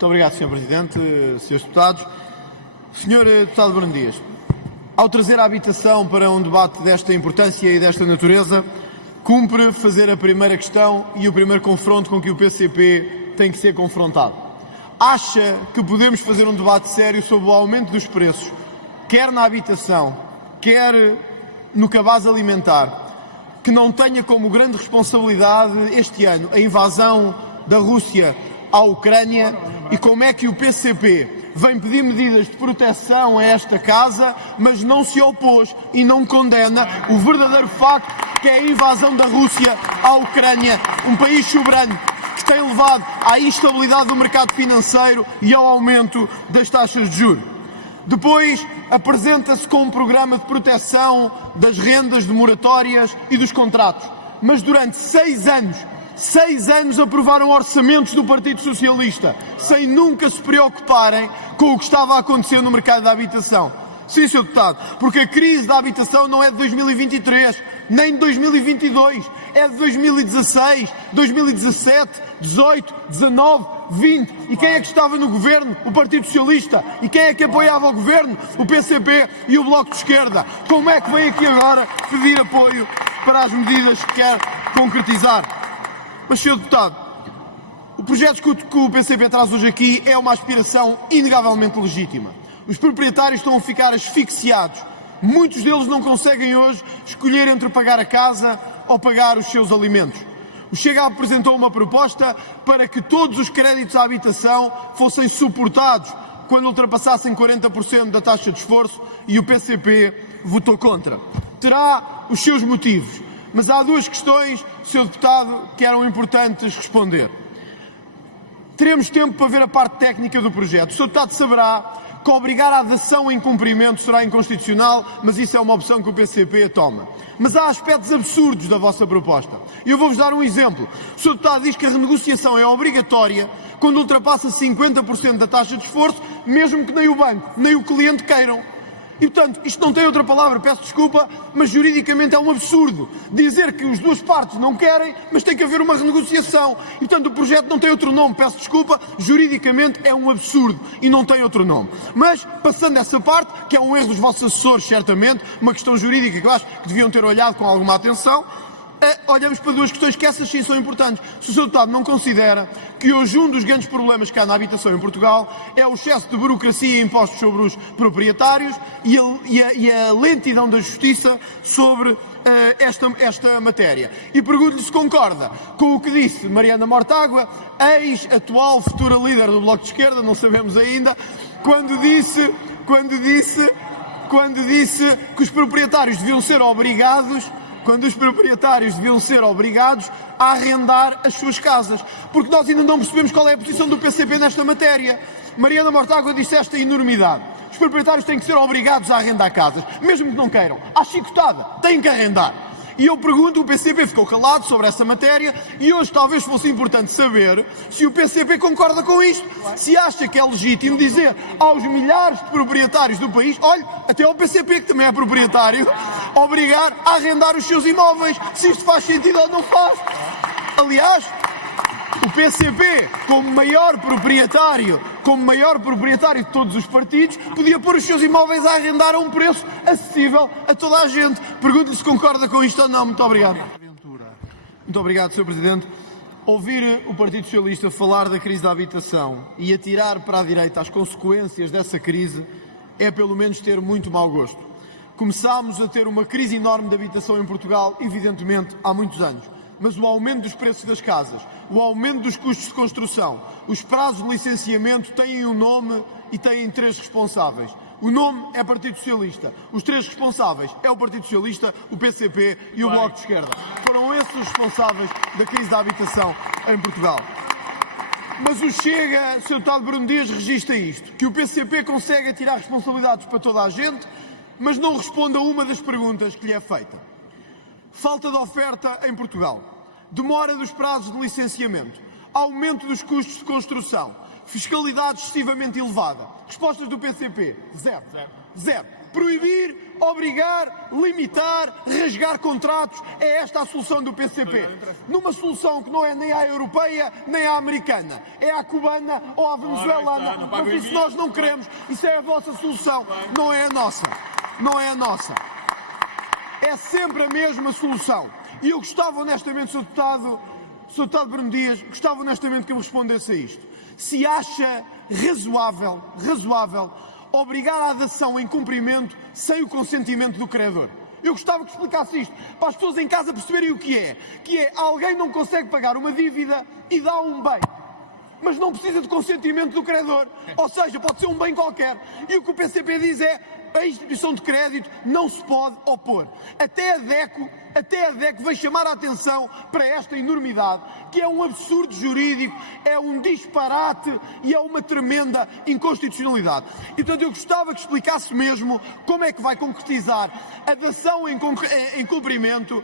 Muito obrigado, Sr. Presidente, Srs. Deputados. Sr. Deputado Bruno Dias, ao trazer a habitação para um debate desta importância e desta natureza, cumpre fazer a primeira questão e o primeiro confronto com que o PCP tem que ser confrontado. Acha que podemos fazer um debate sério sobre o aumento dos preços, quer na habitação, quer no cabaz alimentar, que não tenha como grande responsabilidade este ano a invasão da Rússia à Ucrânia, e como é que o PCP vem pedir medidas de proteção a esta casa, mas não se opôs e não condena o verdadeiro facto que é a invasão da Rússia à Ucrânia, um país soberano que tem levado à instabilidade do mercado financeiro e ao aumento das taxas de juros. Depois apresenta-se com um programa de proteção das rendas, de moratórias e dos contratos. Mas durante 6 anos aprovaram orçamentos do Partido Socialista, sem nunca se preocuparem com o que estava a acontecer no mercado da habitação. Sim, Sr. Deputado, porque a crise da habitação não é de 2023, nem de 2022, é de 2016, 2017, 18, 19, 20. E quem é que estava no governo? O Partido Socialista. E quem é que apoiava o governo? O PCP e o Bloco de Esquerda. Como é que vem aqui agora pedir apoio para as medidas que quer concretizar? Mas, Sr. Deputado, o projeto que o PCP traz hoje aqui é uma aspiração inegavelmente legítima. Os proprietários estão a ficar asfixiados. Muitos deles não conseguem hoje escolher entre pagar a casa ou pagar os seus alimentos. O Chega apresentou uma proposta para que todos os créditos à habitação fossem suportados quando ultrapassassem 40% da taxa de esforço, e o PCP votou contra. Terá os seus motivos, mas há 2 questões, Sr. Deputado, que eram importantes responder. Teremos tempo para ver a parte técnica do projeto. O Sr. Deputado saberá que obrigar a dação em cumprimento será inconstitucional, mas isso é uma opção que o PCP toma. Mas há aspectos absurdos da vossa proposta. E eu vou-vos dar um exemplo. O Sr. Deputado diz que a renegociação é obrigatória quando ultrapassa 50% da taxa de esforço, mesmo que nem o banco, nem o cliente queiram. E, portanto, isto não tem outra palavra, peço desculpa, mas juridicamente é um absurdo dizer que as 2 partes não querem, mas tem que haver uma renegociação. E, portanto, o projeto não tem outro nome, peço desculpa, juridicamente é um absurdo e não tem outro nome. Mas, passando essa parte, que é um erro dos vossos assessores, certamente, uma questão jurídica que eu acho que deviam ter olhado com alguma atenção, olhamos para 2 questões que essas sim são importantes. Se o Sr. Deputado não considera que hoje um dos grandes problemas que há na habitação em Portugal é o excesso de burocracia e impostos sobre os proprietários e a lentidão da justiça sobre esta matéria. E pergunto-lhe se concorda com o que disse Mariana Mortágua, ex-atual futura líder do Bloco de Esquerda, não sabemos ainda, quando disse que os proprietários deviam ser obrigados a arrendar as suas casas. Porque nós ainda não percebemos qual é a posição do PCP nesta matéria. Mariana Mortágua disse esta enormidade. Os proprietários têm que ser obrigados a arrendar casas, mesmo que não queiram. À chicotada, têm que arrendar. E eu pergunto, o PCP ficou calado sobre essa matéria, e hoje talvez fosse importante saber se o PCP concorda com isto, se acha que é legítimo dizer aos milhares de proprietários do país, olha, até ao PCP, que também é proprietário, obrigar a arrendar os seus imóveis, se isto faz sentido ou não faz. Aliás, o PCP, como maior proprietário de todos os partidos, podia pôr os seus imóveis a arrendar a um preço acessível a toda a gente. Pergunto-lhe se concorda com isto ou não. Muito obrigado. Muito obrigado, Sr. Presidente. Ouvir o Partido Socialista falar da crise da habitação e atirar para a direita as consequências dessa crise é pelo menos ter muito mau gosto. Começámos a ter uma crise enorme de habitação em Portugal, evidentemente, há muitos anos. Mas o aumento dos preços das casas, o aumento dos custos de construção, os prazos de licenciamento têm um nome e têm 3 responsáveis. O nome é Partido Socialista. Os 3 responsáveis é o Partido Socialista, o PCP e o Bloco de Esquerda. Foram esses os responsáveis da crise da habitação em Portugal. Mas o Chega, Sr. Deputado Bruno Dias, registra isto, que o PCP consegue tirar responsabilidades para toda a gente, mas não responde a uma das perguntas que lhe é feita. Falta de oferta em Portugal, demora dos prazos de licenciamento, aumento dos custos de construção, fiscalidade excessivamente elevada. Respostas do PCP: zero. Proibir obrigar, limitar, rasgar contratos. É esta a solução do PCP. Numa solução que não é nem à europeia, nem à americana. É à cubana ou à venezuelana. Mas isso nós não queremos. Isso é a vossa solução, não é a nossa. Não é a nossa. É sempre a mesma solução. E eu gostava honestamente, Sr. Deputado Bruno Dias, gostava honestamente que eu respondesse a isto. Se acha razoável obrigar à dação em cumprimento sem o consentimento do credor. Eu gostava que explicasse isto, para as pessoas em casa perceberem o que é. Que é, alguém não consegue pagar uma dívida e dá um bem, mas não precisa de consentimento do credor. Ou seja, pode ser um bem qualquer. E o que o PCP diz é, a instituição de crédito não se pode opor. Até a DECO veio chamar a atenção para esta enormidade, que é um absurdo jurídico, é um disparate e é uma tremenda inconstitucionalidade. E, portanto, eu gostava que explicasse mesmo como é que vai concretizar a dação em cumprimento,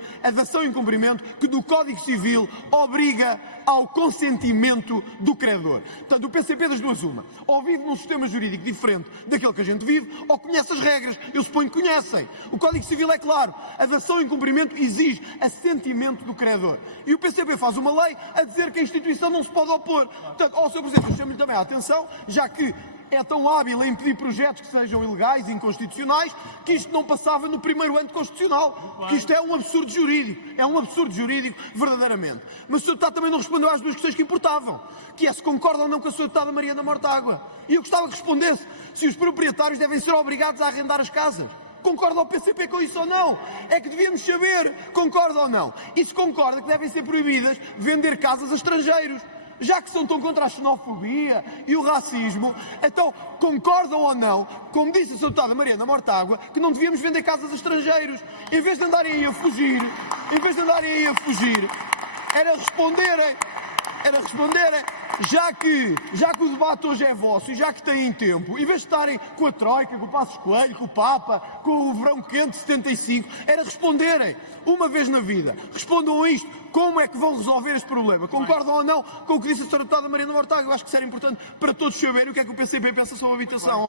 que do Código Civil obriga ao consentimento do credor. Portanto, o PCP das duas uma. Ou vive num sistema jurídico diferente daquele que a gente vive, ou conhece as regras. Eu suponho que conhecem. O Código Civil é claro. A dação em cumprimento exige assentimento do credor. E o PCP faz uma lei a dizer que a instituição não se pode opor. Portanto, ao Sr. Presidente, eu chamo-lhe também a atenção, já que é tão hábil em impedir projetos que sejam ilegais e inconstitucionais, que isto não passava no primeiro ano constitucional. Que isto é um absurdo jurídico. É um absurdo jurídico, verdadeiramente. Mas o Sr. Deputado também não respondeu às duas questões que importavam. Que é se concorda ou não com a Sra. Deputada Mariana Mortágua. E eu gostava que respondesse se os proprietários devem ser obrigados a arrendar as casas. Concorda o PCP com isso ou não? É que devíamos saber, concorda ou não? E se concorda que devem ser proibidas vender casas a estrangeiros, já que são tão contra a xenofobia e o racismo, então concordam ou não, como disse a Sra. Deputada Mariana Mortágua, que não devíamos vender casas a estrangeiros? Em vez de andarem aí a fugir, era responderem, já que o debate hoje é vosso e já que têm tempo, em vez de estarem com a Troika, com o Passos Coelho, com o Papa, com o Verão Quente de 75, era responderem, uma vez na vida. Respondam a isto. Como é que vão resolver este problema? Concordam ou não com o que disse a Sra. Deputada Mariana Mortágua? Eu acho que isso era importante para todos saberem o que é que o PCP pensa sobre a habitação.